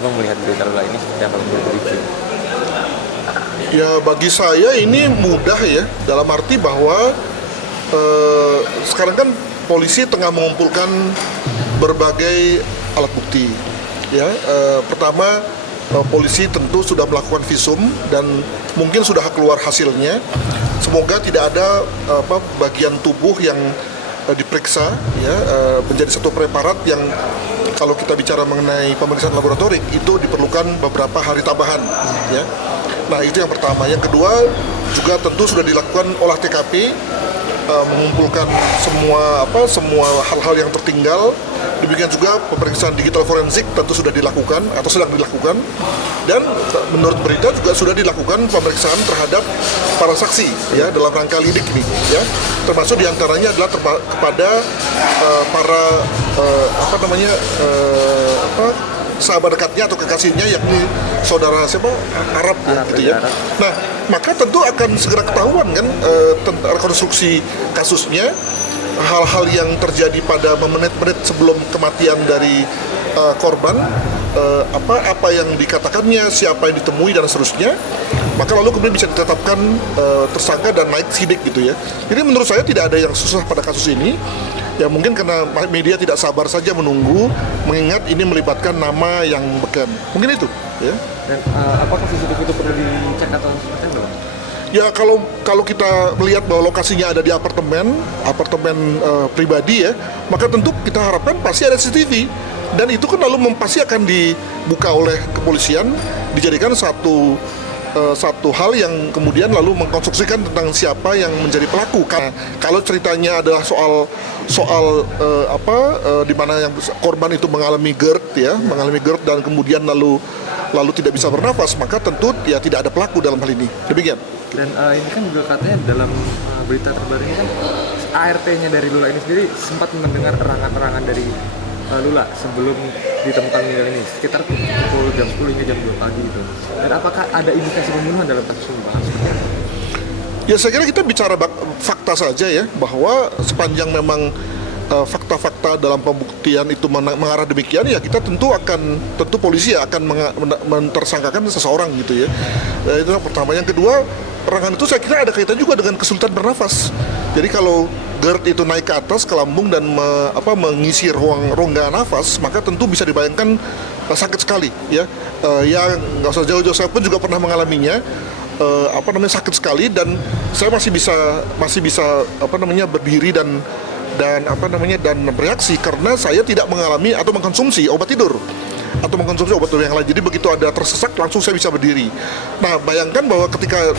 Abang melihat berita Lula ini seperti apa menurut review? Ya bagi saya ini mudah ya, dalam arti bahwa sekarang kan polisi tengah mengumpulkan berbagai alat bukti. Ya, pertama polisi tentu sudah melakukan visum dan mungkin sudah keluar hasilnya. Semoga tidak ada bagian tubuh yang diperiksa ya, menjadi satu preparat yang kalau kita bicara mengenai pemeriksaan laboratorik itu diperlukan beberapa hari tambahan ya. Nah itu yang pertama. Yang kedua juga tentu sudah dilakukan olah TKP, mengumpulkan semua hal-hal yang tertinggal. Demikian juga pemeriksaan digital forensik tentu sudah dilakukan atau sedang dilakukan, dan menurut berita juga sudah dilakukan pemeriksaan terhadap para saksi ya dalam rangka lidik ini ya, termasuk diantaranya adalah kepada para sahabat dekatnya atau kekasihnya, yakni saudara Arab ya, gitu ya. Nah maka tentu akan segera ketahuan kan rekonstruksi kasusnya, hal-hal yang terjadi pada menit-menit sebelum kematian dari korban, apa yang dikatakannya, siapa yang ditemui dan seterusnya, maka lalu kemudian bisa ditetapkan tersangka dan naik sidik gitu ya. Jadi menurut saya tidak ada yang susah pada kasus ini. Ya mungkin karena media tidak sabar saja menunggu, mengingat ini melibatkan nama yang beken. Mungkin itu ya. Dan apakah CCTV itu perlu dicek atau seperti apa? Ya kalau kita melihat bahwa lokasinya ada di apartemen pribadi ya, maka tentu kita harapkan pasti ada CCTV, dan itu kan lalu pasti akan dibuka oleh kepolisian, dijadikan satu hal yang kemudian lalu mengkonstruksikan tentang siapa yang menjadi pelaku. Kalau ceritanya adalah soal di mana yang korban itu mengalami GERD dan kemudian lalu tidak bisa bernafas, maka tentu ya tidak ada pelaku dalam hal ini. Demikian. Dan ini kan juga katanya dalam berita terbaru ini kan ART-nya dari Lula ini sendiri sempat mendengar erangan-erangan dari Lula sebelum ditemukan meninggal ini sekitar pukul jam 10 hingga jam 2 pagi itu. Dan apakah ada indikasi pembunuhan dalam kasus ini, Bang? Ya saya kira kita bicara fakta saja ya, bahwa sepanjang memang fakta-fakta dalam pembuktian itu mengarah demikian, ya kita tentu polisi akan mentersangkakan seseorang gitu ya. Itu yang pertama. Yang kedua, erangan itu saya kira ada kaitan juga dengan kesulitan bernafas. Jadi kalau GERD itu naik ke atas ke lambung dan mengisi rongga nafas, maka tentu bisa dibayangkan sakit sekali ya. Ya nggak usah jauh-jauh, saya pun juga pernah mengalaminya. Sakit sekali, dan saya masih bisa berdiri dan bereaksi karena saya tidak mengalami atau mengkonsumsi obat tidur yang lain. Jadi begitu ada tersesak langsung saya bisa berdiri. Nah bayangkan bahwa ketika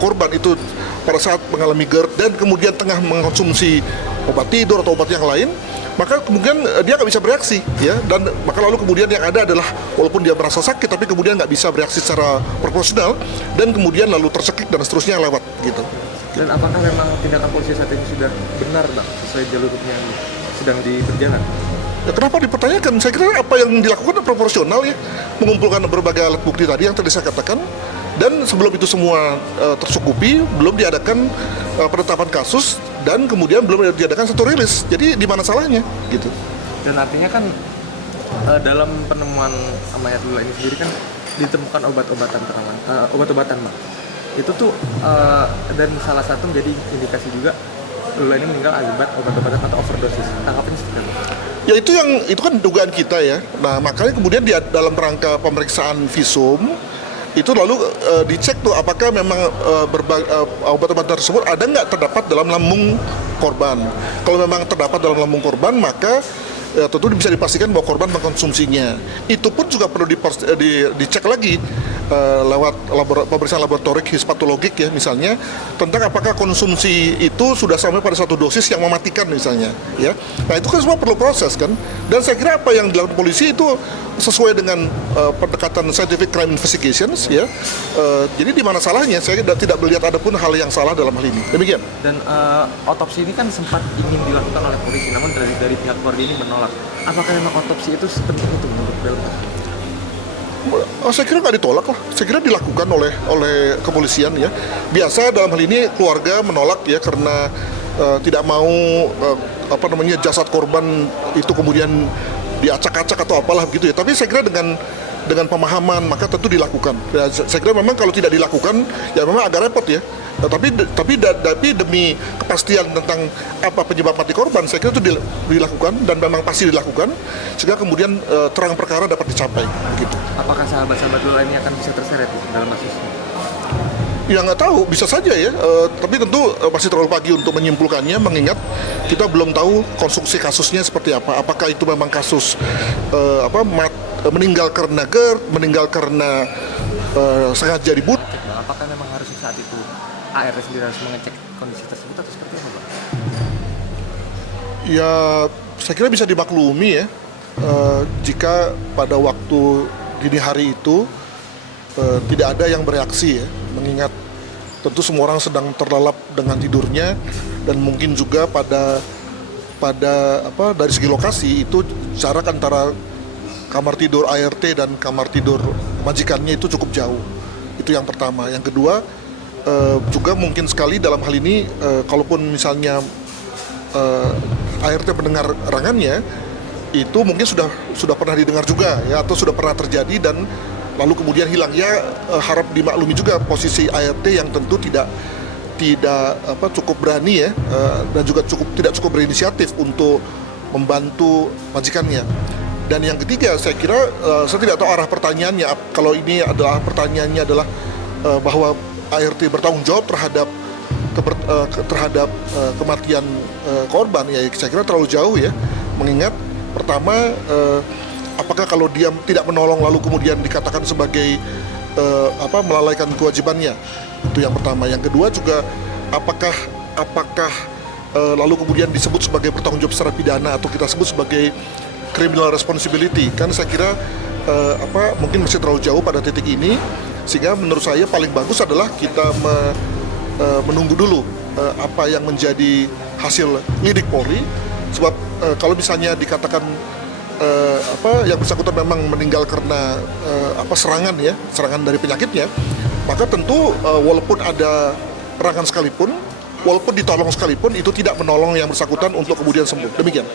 korban itu pada saat mengalami GERD dan kemudian tengah mengkonsumsi obat tidur atau obat yang lain, maka kemudian dia nggak bisa bereaksi ya, dan maka lalu kemudian yang ada adalah walaupun dia merasa sakit tapi kemudian nggak bisa bereaksi secara proporsional, dan kemudian lalu tercekik dan seterusnya lewat gitu. Dan apakah memang tindakan polisi saat ini sudah benar, Bang, sesuai jalur hukum yang sedang berjalan? Ya, kenapa dipertanyakan? Saya kira apa yang dilakukan proporsional ya, mengumpulkan berbagai alat bukti tadi yang tadi saya katakan, dan sebelum itu semua tercukupi, belum diadakan penetapan kasus, dan kemudian belum diadakan satu rilis. Jadi di mana salahnya gitu? Dan artinya kan dalam penemuan mayat Lula ini sendiri kan ditemukan obat-obatan, Bang. Itu tuh dan salah satu menjadi indikasi juga Lula ini meninggal akibat obat-obatan atau overdosis. Tanggapannya seperti apa? Ya itu kan dugaan kita ya. Nah makanya kemudian dalam rangka pemeriksaan visum itu lalu dicek tuh apakah memang obat-obatan tersebut ada nggak terdapat dalam lambung korban. Kalau memang terdapat dalam lambung korban, maka tentu bisa dipastikan bahwa korban mengkonsumsinya. Itu pun juga perlu dicek lagi lewat pemeriksaan laboratorik histopatologik ya, misalnya tentang apakah konsumsi itu sudah sampai pada satu dosis yang mematikan misalnya ya. Nah itu kan semua perlu proses kan, dan saya kira apa yang dilakukan polisi itu sesuai dengan pendekatan scientific crime investigations ya. Jadi di mana salahnya? Saya tidak melihat ada pun hal yang salah dalam hal ini. Demikian. Dan otopsi ini kan sempat ingin dilakukan oleh polisi, namun dari pihak keluarga ini menolak. Apakah memang otopsi itu sepenting itu menurut dalam kasus? Saya kira nggak ditolak lah. Saya kira dilakukan oleh kepolisian ya. Biasa dalam hal ini keluarga menolak ya, karena tidak mau jasad korban itu kemudian diacak-acak atau apalah begitu ya. Tapi saya kira dengan dengan pemahaman, maka tentu dilakukan. Ya, saya kira memang kalau tidak dilakukan ya memang agak repot ya. Tapi demi kepastian tentang apa penyebab mati korban, saya kira itu dilakukan dan memang pasti dilakukan sehingga kemudian terang perkara dapat dicapai. Begitu. Apakah sahabat-sahabat Lula ini akan bisa terseret dalam kasus ini? Ya nggak tahu, bisa saja ya. Tapi tentu masih terlalu pagi untuk menyimpulkannya, mengingat kita belum tahu konstruksi kasusnya seperti apa. Apakah itu memang kasus meninggal karena GERD, meninggal karena sengaja dibunuh. Apakah memang harus saat itu ART sendiri harus mengecek kondisi tersebut atau seperti apa, Bang? Ya, saya kira bisa dimaklumi ya, jika pada waktu dini hari itu tidak ada yang bereaksi ya, mengingat tentu semua orang sedang terlelap dengan tidurnya dan mungkin juga pada dari segi lokasi itu jarak antara kamar tidur ART dan kamar tidur majikannya itu cukup jauh. Itu yang pertama. Yang kedua, juga mungkin sekali dalam hal ini kalaupun misalnya ART mendengar erangannya itu mungkin sudah pernah didengar juga ya, atau sudah pernah terjadi dan lalu kemudian hilang ya. Harap dimaklumi juga posisi ART yang tentu tidak cukup berani ya, dan juga tidak cukup berinisiatif untuk membantu majikannya. Dan yang ketiga, saya kira saya tidak tahu arah pertanyaannya. Kalau ini adalah pertanyaannya adalah bahwa ART bertanggung jawab terhadap kematian korban, ya saya kira terlalu jauh ya. Mengingat pertama, apakah kalau dia tidak menolong lalu kemudian dikatakan sebagai melalaikan kewajibannya, itu yang pertama. Yang kedua juga apakah lalu kemudian disebut sebagai bertanggung jawab secara pidana atau kita sebut sebagai criminal responsibility. Kan saya kira mungkin masih terlalu jauh pada titik ini, sehingga menurut saya paling bagus adalah kita menunggu dulu apa yang menjadi hasil lidik Polri. Sebab kalau misalnya dikatakan yang bersangkutan memang meninggal karena serangan dari penyakitnya, maka tentu walaupun ada perangan sekalipun, walaupun ditolong sekalipun, itu tidak menolong yang bersangkutan untuk kemudian sembuh. Demikian.